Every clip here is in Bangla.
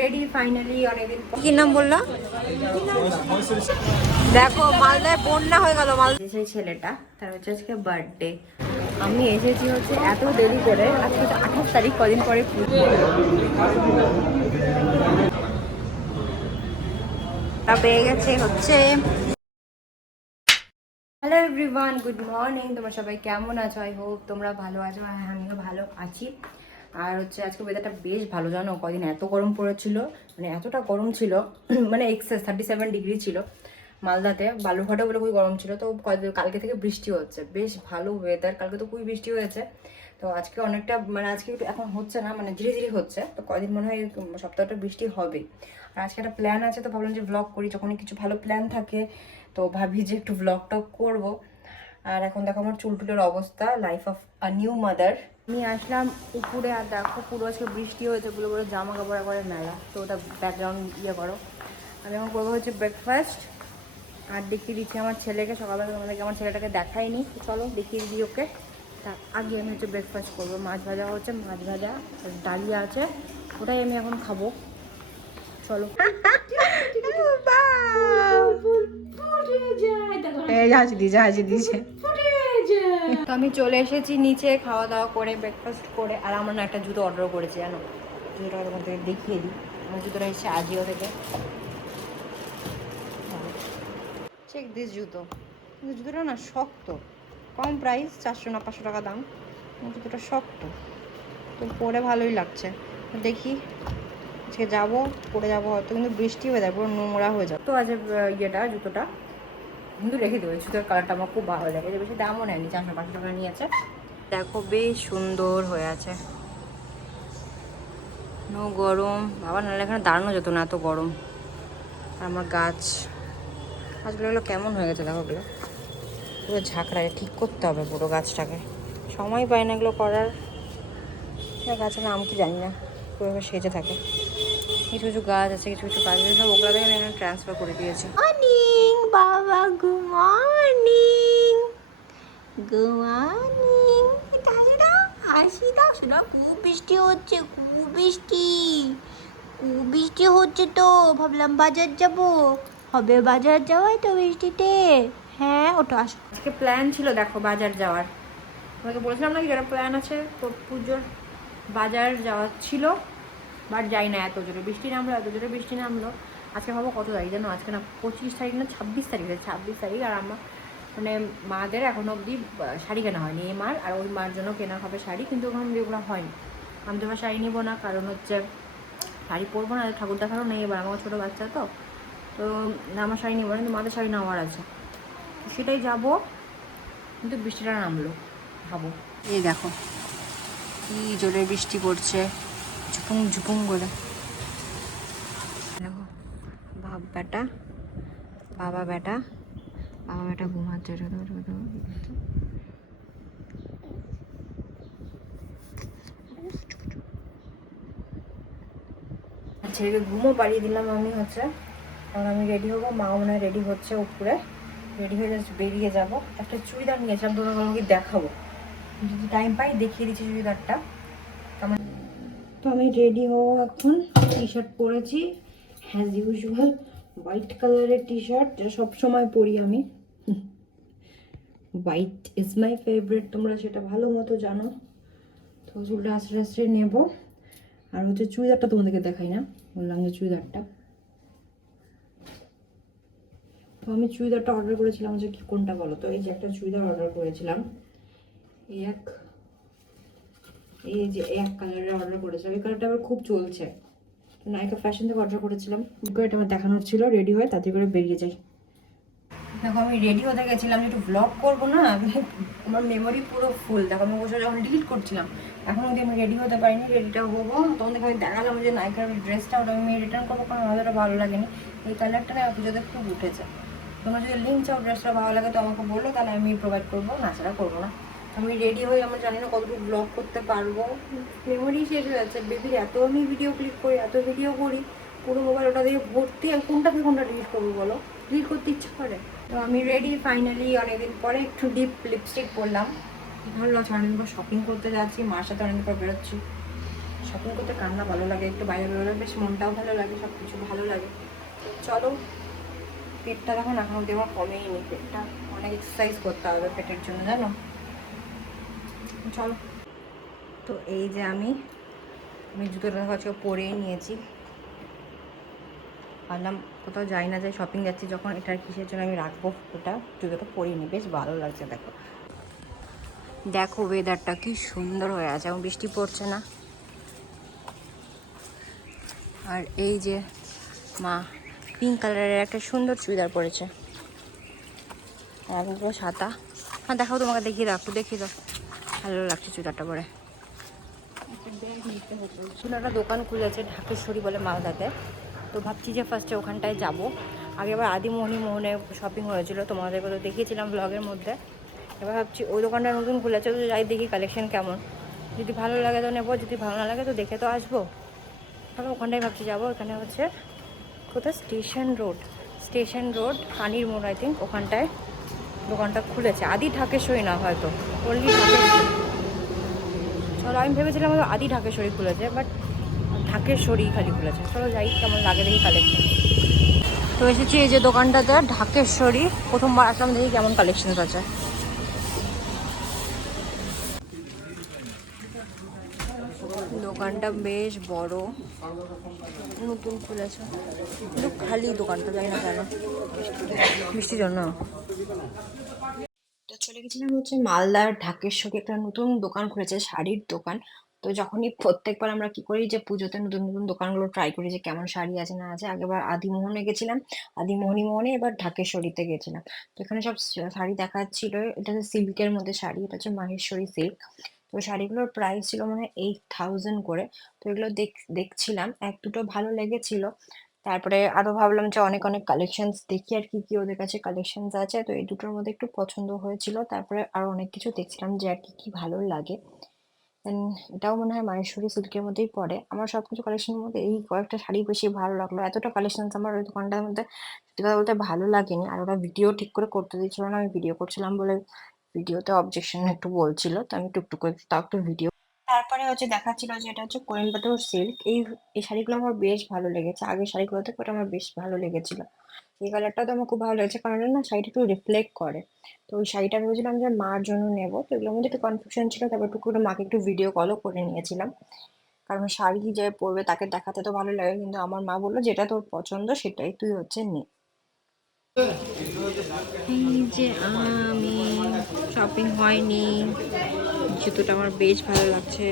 রেডি ফাইনালি অনেকদিন কি নাম বললো? দেখো মালদায় বন্যা হয়ে গেল। সেই ছেলেটা তার হচ্ছে আজকে বার্থডে। আমি এসেছি হচ্ছে এত দেরি করে, আজকে তো 28 তারিখ, কদিন পরে পেয়ে গেছে হচ্ছে। Hello everyone, good morning. তোমরা সবাই কেমন আছো? আই হোপ তোমরা ভালো আছো। আর আমিও ভালো আছি। আর হচ্ছে আজকে ওয়েদারটা বেশ ভালো, জানো কদিন এত গরম পড়েছিল, মানে এতটা গরম ছিল মানে এক্সেস 37 ডিগ্রি ছিল মালদাতে। বালুরঘাটে বলে খুবই গরম ছিল। তো কালকে থেকে বৃষ্টি হচ্ছে, বেশ ভালো ওয়েদার। কালকে তো খুবই বৃষ্টি হয়েছে, তো আজকে অনেকটা, মানে আজকে এখন হচ্ছে না, মানে ধীরে ধীরে হচ্ছে। তো কদিন মনে হয় সপ্তাহটা বৃষ্টি হবে। আর আজকে একটা প্ল্যান আছে, তো ভাবলাম যে ব্লগ করি। যখনই কিছু ভালো প্ল্যান থাকে তো ভাবি যে একটু ব্লগ টক করবো। আর এখন দেখো আমার চুলটুলের অবস্থা, life of a new mother. আমি আসলাম উপরে, আর দেখো পুরো আজকে বৃষ্টি হয়েছে, পুরো পুরো জামা কাপড় করে মেলা। তো ওটা ব্যাকগ্রাউন্ড ইয়ে করো। আমি এখন করবো হচ্ছে ব্রেকফাস্ট, আর দেখিয়ে দিচ্ছি আমার ছেলেকে। সকালবেলা তোমাদেরকে আমার ছেলেটাকে দেখাইনি, তো চলো দেখিয়ে দিই ওকে। তার আগে আমি হচ্ছে ব্রেকফাস্ট করবো। মাছ ভাজা হচ্ছে, মাছ ভাজা, ডালিয়া আছে, ওটাই আমি এখন খাবো। চলো। তো আমি চলে এসেছি নিচে, খাওয়া দাওয়া করে ব্রেকফাস্ট করে। আর আমার না একটা জুতো অর্ডার করেছি, জানো জুতোটা তোমাদেরকে দেখিয়ে দিই। আমার জুতোটা এসেছে আজিও থেকে। চেক দিস জুতো, কিন্তু জুতোটা না শক্ত, কম প্রাইস, 400 না 500 টাকা দাম। জুতোটা শক্ত, তো পরে ভালোই লাগছে। দেখি আজকে যাবো, পরে যাবো হয়তো, কিন্তু বৃষ্টি হয়ে যায়, পুরো নোংরা হয়ে যাবে। তো আজ ইয়েটা জুতোটা কিন্তু রেখে দেবো। জুতোর কালারটা আমার খুব ভালো লাগে, বেশি দামও নেয়নি, 400-500 টাকা নিয়েছে। দেখো বেশ সুন্দর হয়ে আছে, নো গরম বাবা, নাহলে এখানে দাঁড়ানো যেত না, এত গরম। আর আমার গাছগুলো কেমন হয়ে গেছে দেখো, ওগুলো পুরো ঝাঁকড়ায়, ঠিক করতে হবে পুরো গাছটাকে। সময় পাই না এগুলো করার। গাছের নাম কি জানি না, পুরো সেজে থাকে। কিছু কিছু গাছ আছে, কিছু কিছু গাছ আছে, সব ওগুলো থেকে আমি ট্রান্সফার করে দিয়েছি। মর্নিং বাবা, গুড মর্নিং, গুড মর্নিং। হাসি দাও, হাসি দাও। শোনা, খুব বৃষ্টি হচ্ছে, খুব বৃষ্টি, খুব বৃষ্টি হচ্ছে। তো ভাবলাম বাজার যাব, হবে বাজার যাওয়ায় তো বৃষ্টিতে। হ্যাঁ ওটা আসো। আজকে প্ল্যান ছিল দেখো বাজার যাওয়ার, তোমাকে বলেছিলাম নাকি যারা প্ল্যান আছে তো পুজোর বাজার যাওয়ার ছিল, বাট যাই না, এত জোরে বৃষ্টি নামলো, এত জোরে বৃষ্টি নামলো। আজকে ভাবো কত তারিখ জানো, আজকে না 25 তারিখ না 26 তারিখ, 26 তারিখ। আর আমার মানে মাদের এখনও অবধি শাড়ি কেনা হয়নি। এই মার আর ওই মার জন্য কেনা হবে শাড়ি, কিন্তু ওখানে ওগুলো হয়নি। আমি তো এবার শাড়ি নিবো না, কারণ হচ্ছে শাড়ি পরবো না, ঠাকুর দেখারও নেই এবার, আমার ছোটো বাচ্চা তো। তো আমার শাড়ি নেবো না, কিন্তু মাদের শাড়ি নেওয়ার আছে, সেটাই যাবো। কিন্তু বৃষ্টিটা নামলো, ভাবো। এই দেখো কি জোরে বৃষ্টি পড়ছে, ঝুপুং ঝুপুং করে। দেখো বাবা বেটা, বাবা বেটা, বাবা বেটা ঘুমাচ্ছে। ছেলেকে ঘুমও পাড়িয়ে দিলাম আমি হচ্ছে, কারণ আমি রেডি হবো। মা মনে হয় রেডি হচ্ছে উপরে, রেডি হয়ে জাস্ট বেরিয়ে যাবো। একটা চুড়িদার নিয়েছিলাম, তো আমাকে দেখাবো, যদি টাইম পাই দেখিয়ে দিচ্ছি চুড়িদারটা কেমন। তো আমি রেডি হবো এখন, টি শার্ট পরেছি অ্যাজ ইউজুয়াল, হোয়াইট কালারের টি শার্ট, যেটা সবসময় পরি আমি। হোয়াইট ইজ মাই ফেভারিট, তোমরা সেটা ভালো মতো জানো। তো চুলটা আস্তে আস্তে নেবো। আর হচ্ছে চুড়িদারটা তোমাদেরকে দেখাই না, বললাম যে চুড়িদারটা, তো আমি চুড়িদারটা অর্ডার করেছিলাম যে কি কোনটা বলো তো। এই যে একটা চুড়িদার অর্ডার করেছিলাম, এই যে এক কালারের অর্ডার করেছিলাম। এই কালারটা আবার খুব চলছে, নায়িকা ফ্যাশন থেকে অর্ডার করেছিলাম। এটা আমার দেখানোর ছিল, রেডি হয়ে তাতে করে বেরিয়ে যাই। দেখো আমি রেডি হতে গেছিলাম, একটু ব্লগ করবো না, আমার মেমোরি পুরো ফুল। দেখো আমি বসে যখন ডিলিট করছিলাম, এখন অবধি আমি রেডি হতে পারিনি। রেডিটা হবো, তোমাদেরকে আমি দেখালাম যে নায়িকার ড্রেসটা, ওটা আমি রিটার্ন করবো, কারণ আমাদের ওটা ভালো লাগেনি। এই কালারটা না পুজোতে খুব উঠেছে। তোমরা যদি লিঙ্ক চাও ড্রেসটা ভালো লাগে তো আমাকে বললো, তাহলে আমি প্রোভাইড করবো, না ছাড়া করবো না। আমি রেডি হয়ে, আমরা জানি না কতটুকু ব্লগ করতে পারবো, মেমোরি শেষ হয়ে যাচ্ছে। বেবির এত আমি ভিডিও ক্লিক করি, এত ভিডিও করি, পুরো মোবাইল ওটা দিয়ে ভর্তি। আর কোনটা থেকে কোনটা ডিলিট করবো বলো, ডিলিট করতে ইচ্ছা করে। তো আমি রেডি ফাইনালি, অনেকদিন পরে একটু ডিপ লিপস্টিক পরলাম, ভালো লাগছে। অনেকদিন পর শপিং করতে যাচ্ছি, মার সাথে অনেকদিন পর বেরোচ্ছি, শপিং করতে কান্না ভালো লাগে, একটু বাইরে বেরোলে বেশ মনটাও ভালো লাগে, সব কিছু ভালো লাগে। তো চলো, পেটটা এখন অব্দি আমার কমেইনি, পেটটা অনেক এক্সারসাইজ করতে হবে পেটের জন্য, জানো। চলো, তো এই যে আমি জুতোটা কাছে পরেই নিয়েছি। ভাবলাম কোথাও যাই না, যাই শপিং যাচ্ছি যখন, এটা কিসের জন্য আমি রাখবো, ওটা জুতোটা পরিয়ে নিই, বেশ ভালো লাগছে। দেখো দেখো ওয়েদারটা কি সুন্দর হয়ে আছে, এবং বৃষ্টি পড়ছে না। আর এই যে মা পিঙ্ক কালারের একটা সুন্দর চুড়িদার পরেছে, আর পুরো সাদা। হ্যাঁ দেখাও, তোমাকে দেখিয়ে দাও, একটু দেখিয়ে দাও, ভালো লাগছে চুড়িদারটা পরে। একটা দোকান খুলেছে ঢাকেশ্বরী বলে মালদাতে, তো ভাবছি যে ফার্স্টে ওখানটায় যাব। আগে আবার মোহনে শপিং হয়েছিল, তোমাদেরকে তো দেখিয়েছিলাম ব্লগের মধ্যে। এবার ভাবছি ওই দোকানটা নতুন খুলেছে, তো যাই দেখি কালেকশন কেমন, যদি ভালো লাগে তো নেবো, যদি ভালো না লাগে তো দেখে তো আসবো। তাহলে ওখানটায় ভাবছি যাবো। এখানে হচ্ছে কোথায়, স্টেশন রোড পানির মোড়, আই থিঙ্ক ওখানটায় দোকানটা খুলেছে। আদি ঢাকেশ্বরী না, হয়তো অনলি ঢাকেশ্বরী। চলো, আমি ভেবেছিলাম আদি ঢাকেশ্বরী খুলেছে, বাট ঢাকেশ্বরী খালি খুলেছে। চলো যাই, কেমন লাগে দেখি কালেকশন। তো এসেছি এই যে দোকানটাতে, ঢাকেশ্বরী। প্রথমবার আসলাম, দেখি কেমন কালেকশন আছে। দোকানটা বেশ বড়, নতুন খুলেছে, কিন্তু খালি দোকানটা, জানি না কেন, বৃষ্টির জন্য। তো চলে গেছিলাম হচ্ছে মালদার ঢাকেশ্বরী, একটা নতুন দোকান খুলেছে, শাড়ির দোকান। তো যখনই প্রত্যেকবার আমরা কি করি যে পুজোতে নতুন নতুন দোকানগুলো ট্রাই করি যে কেমন শাড়ি আছে না আছে। আগেবার আদিমোহনে গেছিলাম, মোহনে, এবার ঢাকেশ্বরীতে গেছিলাম। তো এখানে সব শাড়ি দেখাচ্ছিল। এটা হচ্ছে সিল্কের মধ্যে শাড়ি, এটা হচ্ছে মাহেশ্বরী সিল্ক। তো শাড়িগুলোর প্রাইস ছিল মানে 8,000 করে। তো এগুলো দেখছিলাম, এক দুটো ভালো লেগেছিল। তারপরে আরো ভাবলাম যে অনেক অনেক কালেকশনস দেখি আর কি কি ওদের কাছে কালেকশনস আছে। তো এই দুটোর মধ্যে একটু পছন্দ হয়েছিল, তারপরে আরো অনেক কিছু দেখছিলাম যে আর কি কি ভালো লাগে। দেন এটাও মনে হয় মাহেশ্বরী সিল্কের মধ্যেই পড়ে। আমার সবকিছু কালেকশনের মধ্যে এই কয়েকটা শাড়ি বেশি ভালো লাগলো। এতটা কালেকশনস আমার ওই দোকানটার মধ্যে সত্যি কথা বলতে ভালো লাগেনি। আর ওরা ভিডিও ঠিক করে করতে দিচ্ছিল না, আমি ভিডিও করছিলাম বলে ভিডিওতে অবজেকশন একটু বলছিল, তো আমি টুকটুক করে তাও একটু ভিডিও। তারপরে হচ্ছে দেখাচ্ছিল যে এটা হচ্ছে কোয়েম্বাটোর সিল্ক। এই শাড়িগুলো আমার বেশ ভালো লেগেছে, আগের শাড়িগুলো থেকে ওটা আমার বেশ ভালো লেগেছিল। এই কালারটাও তো আমার খুব ভালো লেগেছে, কারণ এটা না শাড়িটা একটু রিফ্লেক্ট করে। তো ওই শাড়িটা ভেবেছিলাম যে মার জন্য নেবো, তো এগুলোর মধ্যে একটু কনফিউশন ছিল। তারপর একটু করে মাকে একটু ভিডিও কলও করে নিয়েছিলাম, কারণ শাড়ি যে পরবে তাকে দেখাতে তো ভালো লাগে, কিন্তু আমার মা বললো যেটা তোর পছন্দ সেটাই তুই হচ্ছে নে। এই যে আমি শপিং হয়নি, জুতোটা আমার বেশ ভালো লাগছে।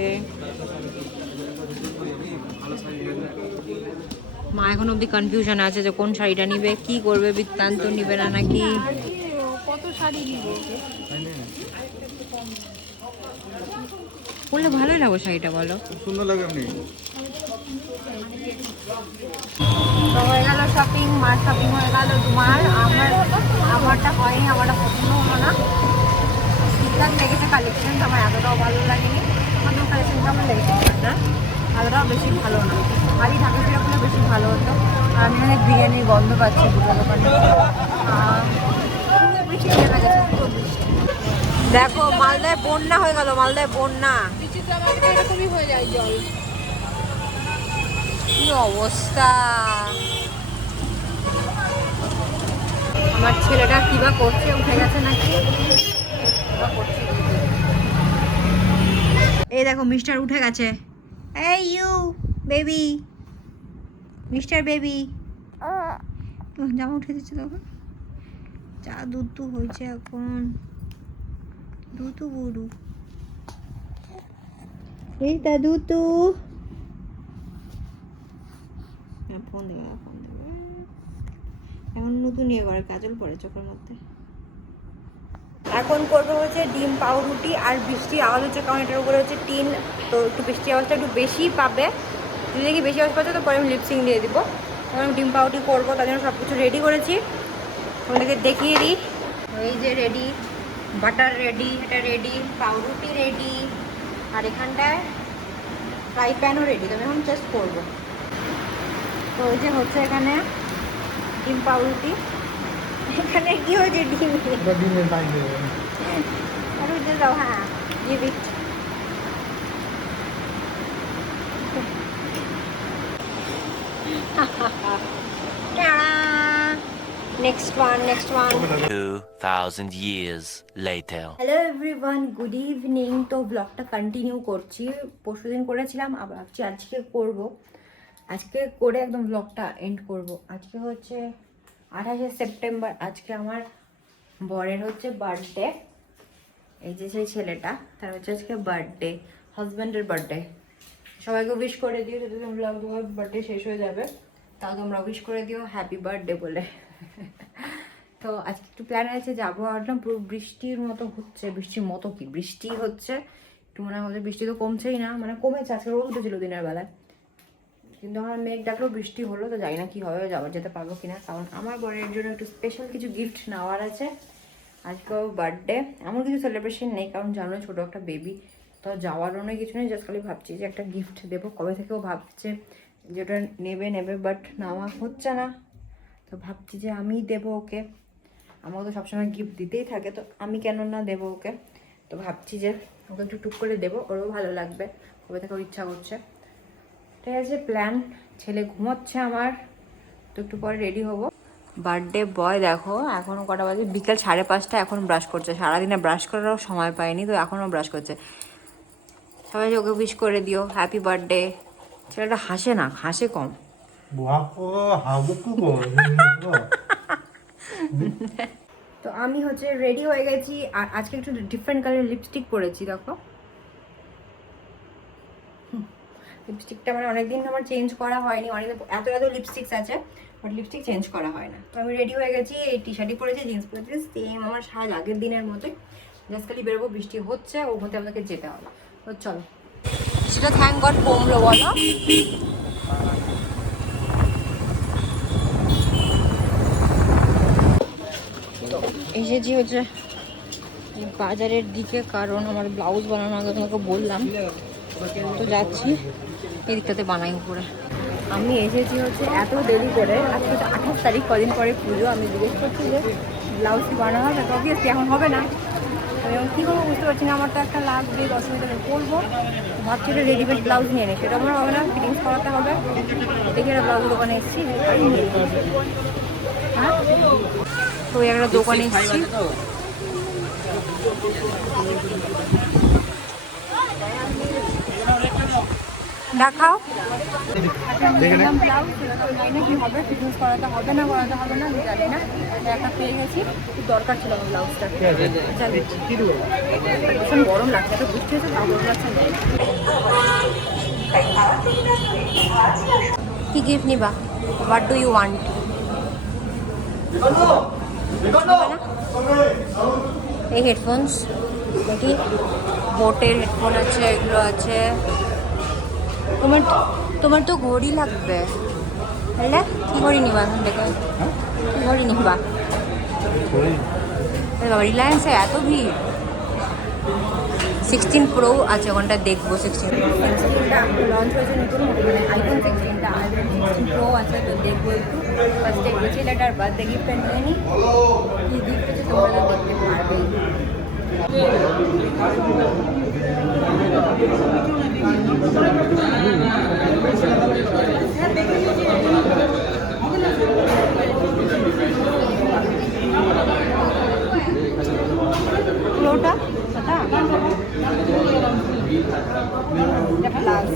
মা এখন অব্দি কনফিউশন আছে যে কোন শাড়িটা নিবে, কি করবে, বৃত্তান্ত নিবে না নাকি। কত শাড়ি নিবে, পরলে ভালোই লাগবে শাড়িটা, বলো সুন্দর লাগে। আপনি তো হয়ে গেল শপিং, মার শপিং হয়ে গেল। তোমার আমারটা হয়নি, আমারটা পছন্দ হলো না। ঠিকঠাক লেগেছে কালেকশন, আমার এতটাও ভালো লাগেনি। আমার কালেকশনটা আমার লেগেছে না, এতটাও বেশি ভালো না। আদি ঢাকেশ্বরী করলে বেশি ভালো হতো। আর আমি অনেক বিরিয়ানির গন্ধ পাচ্ছি দুটো দোকানে। বৃষ্টি দেখা যাচ্ছে, পুরো বৃষ্টি। দেখো মালদায় বন্যা হয়ে গেল, মালদায় বন্যা, এরকমই হয়ে যায় জল। কি অবস্থা। আমার ছেলেটা কিবা করছে, উঠে গেছে নাকি। এই দেখো মিস্টার উঠে গেছে। এই ইউ বেবি, মিস্টার বেবি, জামা উঠে দিচ্ছে তখন। যা দুধ হয়েছে এখন, দুধু বুড়ু, এই তা দুধু। ফোন দেবে, এখন নতুন ইয়ে করে কাজল পড়ে চোখের মধ্যে। এখন করবো হচ্ছে ডিম পাউরুটি, আর বৃষ্টি আওয়াজ হচ্ছে কারণ এটার উপরে হচ্ছে টিন, তো একটু বৃষ্টি আওয়াজটা একটু বেশি পাবে। যদি দেখি বেশি আওয়াজ পাচ্ছে তো পরে আমি লিপসিং দিয়ে দিব। এখন ডিম পাউরুটি করবো, তার জন্য সব কিছু রেডি করেছি, তোমাদেরকে দেখিয়ে দিই। এই যে রেডি, বাটার রেডি, এটা রেডি, পাউরুটি রেডি, আর এখানটায় ফ্রাই প্যানও রেডি। তো আমি এখন জাস্ট করবো। তো ওই যে হচ্ছে এখানে ডিম পাউরুটি, এখানে কি হয়েছে ডিমের বাইরে আর দাও। হ্যাঁ, give it. Next one 2,000 years later. Hello everyone, good evening. তো ব্লগটা কন্টিনিউ করছি, পরশুদিন করেছিলাম, আবার ভাবছি আজকে করব। আজকে করে একদম ব্লগটা এন্ড করব। আজকে হচ্ছে 28শে সেপ্টেম্বর। আজকে আমার বরের হচ্ছে বার্থডে। এই যে সেই ছেলেটা, তার হচ্ছে আজকে বার্থডে, হাজব্যান্ডের বার্থডে। সবাইকে উইশ করে দিও, যদি ব্লগ বার্থডে শেষ হয়ে যাবে তাও তোমরা উইশ করে দিও হ্যাপি বার্থডে বলে। তো আজকে একটু প্ল্যান আছে, যাবো। আটলাম পুরো বৃষ্টির মতো হচ্ছে, বৃষ্টির মতো কি বৃষ্টি হচ্ছে, একটু মনে হয় বৃষ্টি তো কমছেই না, মানে কমেছে। আজকে রোদ উঠেছিল দিনের বেলায়, কিন্তু আমার মেঘ ডাকলেও বৃষ্টি হলো। তো জানি না কি হবে, যেতে পারবো কিনা, কারণ আমার বরের জন্য একটু স্পেশাল কিছু গিফট নেওয়ার আছে। আজকেও বার্থডে, এমন কিছু সেলিব্রেশন নেই, কারণ জানো ছোটো একটা বেবি, তো যাওয়ারও নেই, কিছু নেই। জাস্ট খালি ভাবছি যে একটা গিফট দেবো, কবে থেকেও ভাবছে যেটা নেবে, বাট নেওয়া হচ্ছে না। তো ভাবছি যে আমিই দেবো ওকে। আমাকে তো সবসময় গিফট দিতেই থাকে, তো আমি কেন না দেবো ওকে। তো ভাবছি যে ওকে একটু টুক করে দেবো, ওরও ভালো লাগবে, কবে থেকে ওর ইচ্ছা করছে। ঠিক আছে, প্ল্যান। ছেলে ঘুমাচ্ছে আমার, তো একটু পরে রেডি হবো। বার্থডে বয় দেখো, এখনও কটা বাজে, বিকেল 5:30, এখন ব্রাশ করছে। সারাদিনে ব্রাশ করারও সময় পায়নি, তো এখনও ব্রাশ করছে। সবাই ওকে উইশ করে দিও হ্যাপি বার্থডে। ছেলেটা হাসে না, হাসে কম। তো আমি হচ্ছে রেডি হয়ে গেছি, আর আজকে একটু ডিফারেন্ট কালারের লিপস্টিক পরেছি। দেখো লিপস্টিকটা মানে অনেকদিন আমার চেঞ্জ করা হয়নি, অনেক এত লিপস্টিক্স আছে, বাট লিপস্টিক চেঞ্জ করা হয় না। তো আমি রেডি হয়ে গেছি, এই টি শার্টই পরেছি, জিন্স পরেছি, সেম আমার সারা আগের দিনের মতোই। জাস্ট খালি বেরোবো, বৃষ্টি হচ্ছে, ওর মধ্যে আমাকে যেতে হবে। তো চলো, সেটা থ্যাংক গড কমলো বলো। তো এসেছি হচ্ছে বাজারের দিকে, কারণ আমার ব্লাউজ বানানো আগে তোমাকে বললাম। তো যাচ্ছি, এদিকটাতে বানাই উপরে। আমি এসেছি হচ্ছে এত দেরি করে, আজকে 28 তারিখ, কদিন পরে পুজো। আমি জিজ্ঞেস করছি যে ব্লাউজ কি বানানো হবে, তো অবভিয়াসলি এখন হবে না। এবং কী করবো বুঝতে পারছি না, আমার তো একটা লাগবে, অসুবিধা নেই, করবো। ভাবছি একটা রেডিমেড ব্লাউজ নিয়ে নিই, সেটা আমার হবে না, ফিটিংস করাতে হবে। দেখি একটা ব্লাউজ দোকানে এসেছি, হ্যাঁ তো একটা দোকানে এসেছি। দেখাও ব্লাউজ, লাইনে কি হবে, ফিটিংস করাতে হবে না আমি জানি না। একটা পেয়ে গেছি, খুব দরকার ছিল আমার ব্লাউজটা। ভীষণ গরম লাগছে, তো বুঝতে হয়েছে, তাও গরম লাগছে না। কি গিফট নিবা? What do you want? এই হেডফোনস দেখি, বোটের হেডফোন আছে, এগুলো আছে। তোমার তো ঘড়ি লাগবে, হ্যাঁ? কি ঘড়ি নিবা এখন থেকে? কি ঘড়ি নিবা? রিলায়েন্সে এত ভিড়। 16 প্রো আছে, ওখানটা দেখবো। 16টা লঞ্চ হয়েছে নতুন, মানে আইফোন 16টা, আইফোন 16 প্রো আছে, তো দেখবো একটু। ফার্স্টে এই ছেলেটার বার্থডে গিফটটা নিয়ে নিই, কী গিফট আছে তোমরা তো দেখতে পারবেই। প্রোটা প্লাস,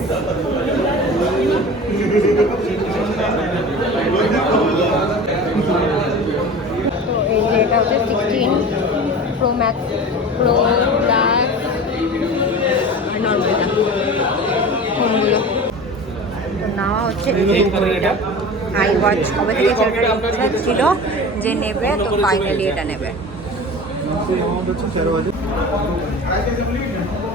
তো এই যে এটা হচ্ছে 16 প্রো ম্যাক্স, প্রো প্লাস, নর্মালটা ফোনগুলো নেওয়া হচ্ছে। আই ওয়াচ কবে থেকে ছেলেটার ইচ্ছা ছিল যে নেবে, তো ফাইনালি এটা নেবে।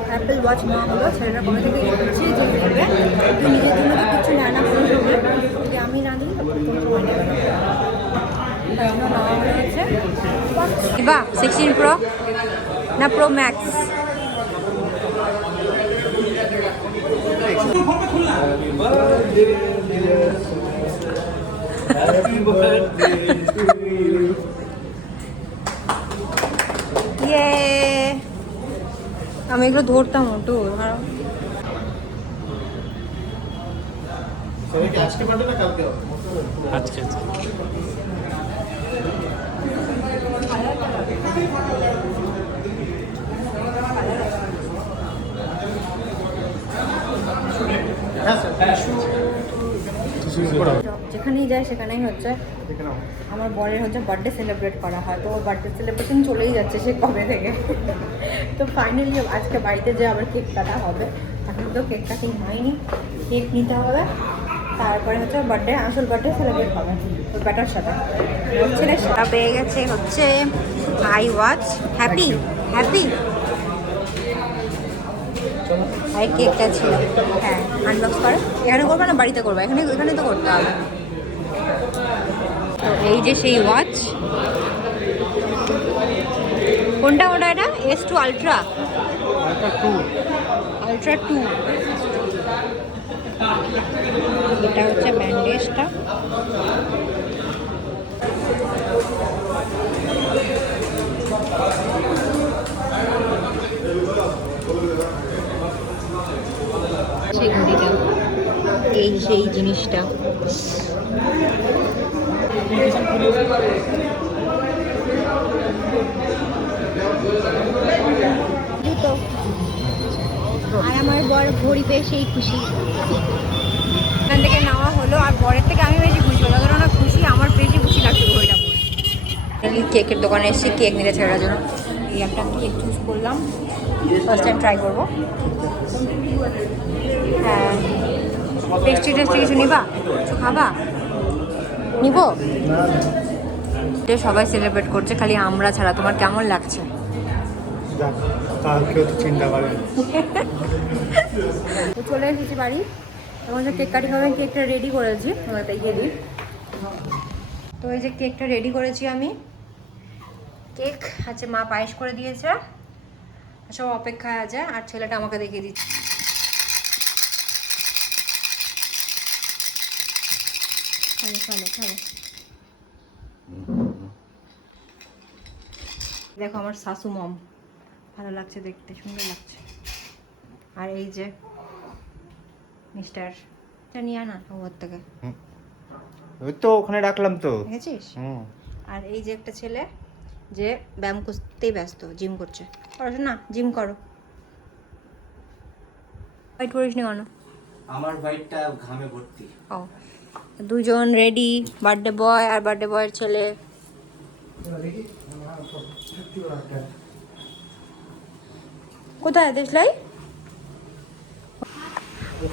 অ্যাপেল ওয়াচ নেওয়া হলো, ছেলেটা কবে থেকে ইচ্ছে যে নেবে, কিন্তু নিজের জন্য তো কিছু নেয় না, কোনো সময় যদি আমি না দিই তখন কোনো সময় নেবে না। তাই জন্য নেওয়া হয়েছে। 16 প্রো না প্রো ম্যাক্স? আমি এগুলো ধরতাম, ওটু ধরো। আজকে বার্থডে না কালকে? আজকে যেখানেই যায় সেখানেই হচ্ছে আমার বরের হচ্ছে বার্থডে সেলিব্রেট করা হয়, তো ওর বার্থডে সেলিব্রেশন চলেই যাচ্ছে সে কবে থেকে। তো ফাইনালি আজকে বাড়িতে যে আবার কেক কাটা হবে, এখন তো কেক কাটিং হয়নি, কেক নিতে হবে, তারপরে হচ্ছে বার্থডে, আসল বার্থডে সেলিব্রেট হবে ওর ব্যাটার সাথে। ওর ছেলের সাথে পেয়ে গেছে হচ্ছে আই ওয়াচ হ্যাপি হ্যাপি আর কেকটা ছিল। হ্যাঁ আনবক্স করো, এখানে করবে না বাড়িতে করবে, এখানে এখানে তো করতে হবে। তো এই যে সেই ওয়াচ, কোনটা ওটা, এটা S2 আলট্রা, আলট্রা 2। এটা হচ্ছে ব্যান্ডেজটা। সেই ঘড়িটা, এই সেই জিনিসটা। জুতো আর আমার বর ঘড়ি পেয়ে সেই খুশি। এখান থেকে নেওয়া হলো, আর বরের থেকে আমি বেশি খুশি হলো, কারণ খুশি, আমার বেশি খুশি লাগছে ঘড়িটা পরে। কেকের দোকানে এসে কেক নিতে ছেড়ার জন্য এই একটা কেক চুজ করলাম, ফার্স্ট টাইম ট্রাই করবো। হ্যাঁ পেস্ট্রি টেস্ট্রি কিছু নিবা, কিছু খাবা, নিব। সবাই সেলিব্রেট করছে, খালি আমরা ছাড়া। তোমার কেমন লাগছে? চিন্তা করে তো চলে এসেছি বাড়ি, এখন যে কেক কাটিং হবে, কেকটা রেডি করেছি, আমরা দেখিয়ে দিই। তো এই যে কেকটা রেডি করেছি আমি, কেক আছে, মা পায়েস করে দিয়েছে, সব অপেক্ষায় আছে, আর ছেলেটা আমাকে দেখিয়ে দিচ্ছে। খালো খালো খালো। দেখো আমার শাশু মম, ভালো লাগছে দেখতে, সুন্দর লাগছে। আর এই যে মিস্টার, নিয়ে না ওর থেকে, ওই তো ওখানে রাখলাম তো, দেখেছিস? আর এই যে একটা ছেলে যে ব্যায়াম করতেই ব্যস্ত, জিম করছে। করো না, জিম করো। হোয়াইট করিস নি কেন? আমার হোয়াইটটা ঘামে ভর্তি। ও, দুজন রেডি, বার্থডে বয় আর বার্থডে বয়ের ছেলে। কোথায় দেশলাই?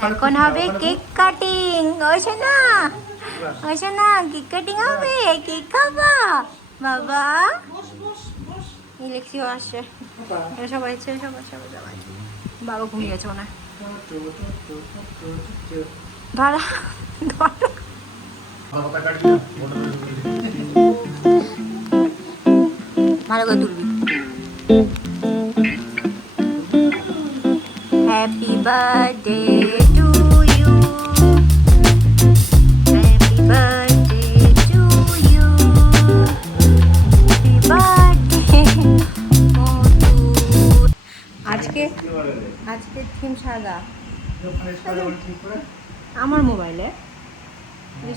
এখন হবে কেক কাটিং। ওইসে না, ওইসে না, কেক কাটিং হবে, কেক খাবা বাবা। ইলেক্সিও আসছে, সবাই সবাই সবাই সবাই। বাবা ঘুমিয়ে গেছে মনে হয়। ধরা ধরা ভালো করে তুলবি। Happy birthday to you, happy birthday to you, happy birthday মোটু। আজকে থিম সাদা আমার মোবাইলে,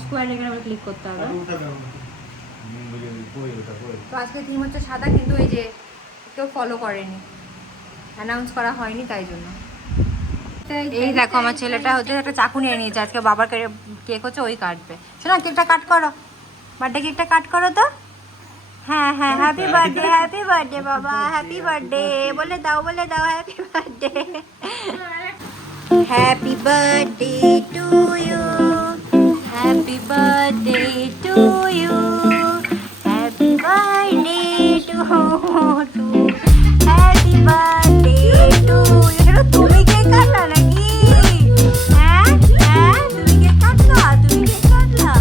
স্কোয়ার এখানে আবার ক্লিক করতে হবে। তো আজকে থিম হচ্ছে সাদা, কিন্তু এই যে কেউ ফলো করেনি, অ্যানাউন্স করা হয়নি, তাই জন্য। এই দেখো আমার ছেলেটা হচ্ছে একটা চাকু নিয়ে নিয়েছে, আজকে বাবার কেক হচ্ছে ওই কাটবে। শোনা, কেকটা কাট করো, বার্থডে কেকটা কাট করো তো। হ্যাঁ হ্যাঁ, হ্যাপি বার্থডে বাবা, হ্যাপি বার্থডে বলে দাও, বলে দাও, happy birthday. Happy birthday to you, happy birthday to you, happy birthday to to, happy birthday to you. তুমি কেক কাটলা নাকি? হ্যাঁ হ্যাঁ, তুমি কেক কাটলা, তুমি কেক কাটলা।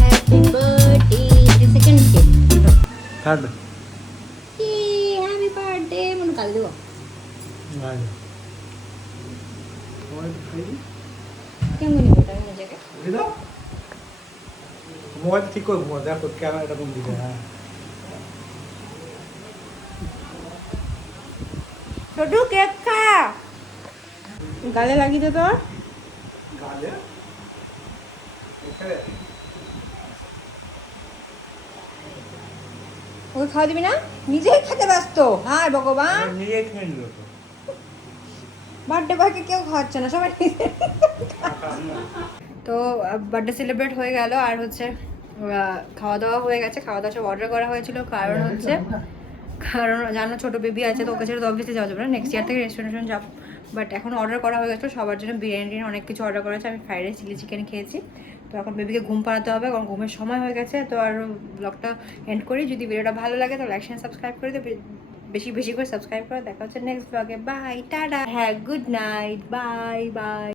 Happy birthday, second cake. Happy birthday মনে কাল দেবো। কেমন নিব ওটা নিজেকে? মোবাইল ঠিক করবো, দেখো ক্যামেরাটা কোন দিকে। হ্যাঁ ছোটু কেক খা, গালে লাগিয়ে দে তোর। গালে ওকে খাওয়া দিবি না? নিজেই খেতে ব্যস্ত। হায় ভগবান, নিজে খেয়ে নিল তো। বার্থডে বয়কে কেউ খাওয়াচ্ছে না, সবাই নিজে। তো বার্থডে সেলিব্রেট হয়ে গেল, আর হচ্ছে খাওয়া দাওয়া হয়ে গেছে। খাওয়া দাওয়া সব অর্ডার করা হয়েছিল, কারণ জানো ছোটো বেবি আছে, তো ওকে ছেড়ে তো অবভিয়াসলি যাওয়া যাবে না। নেক্সট ইয়ার থেকে রেস্টুরেন্ট যাব, বাট এখন অর্ডার করা হয়ে গেছিলো সবার জন্য। বিরিয়ানি অনেক কিছু অর্ডার করা হয়েছে। আমি ফ্রাইড রাইস, চিলি চিকেন খেয়েছি। তো এখন বেবিকে ঘুম পাড়াতে হবে, কারণ ঘুমের সময় হয়ে গেছে। তো আর ব্লগটা এন্ড করি। যদি ভিডিওটা ভালো লাগে তো লাইক শেয়ার সাবস্ক্রাইব করে দিও, বেশি বেশি করে সাবস্ক্রাইব করে। দেখা হচ্ছে নেক্সট ব্লগে। বাই, টাটা, হ্যাঁ, গুড নাইট, বাই বাই।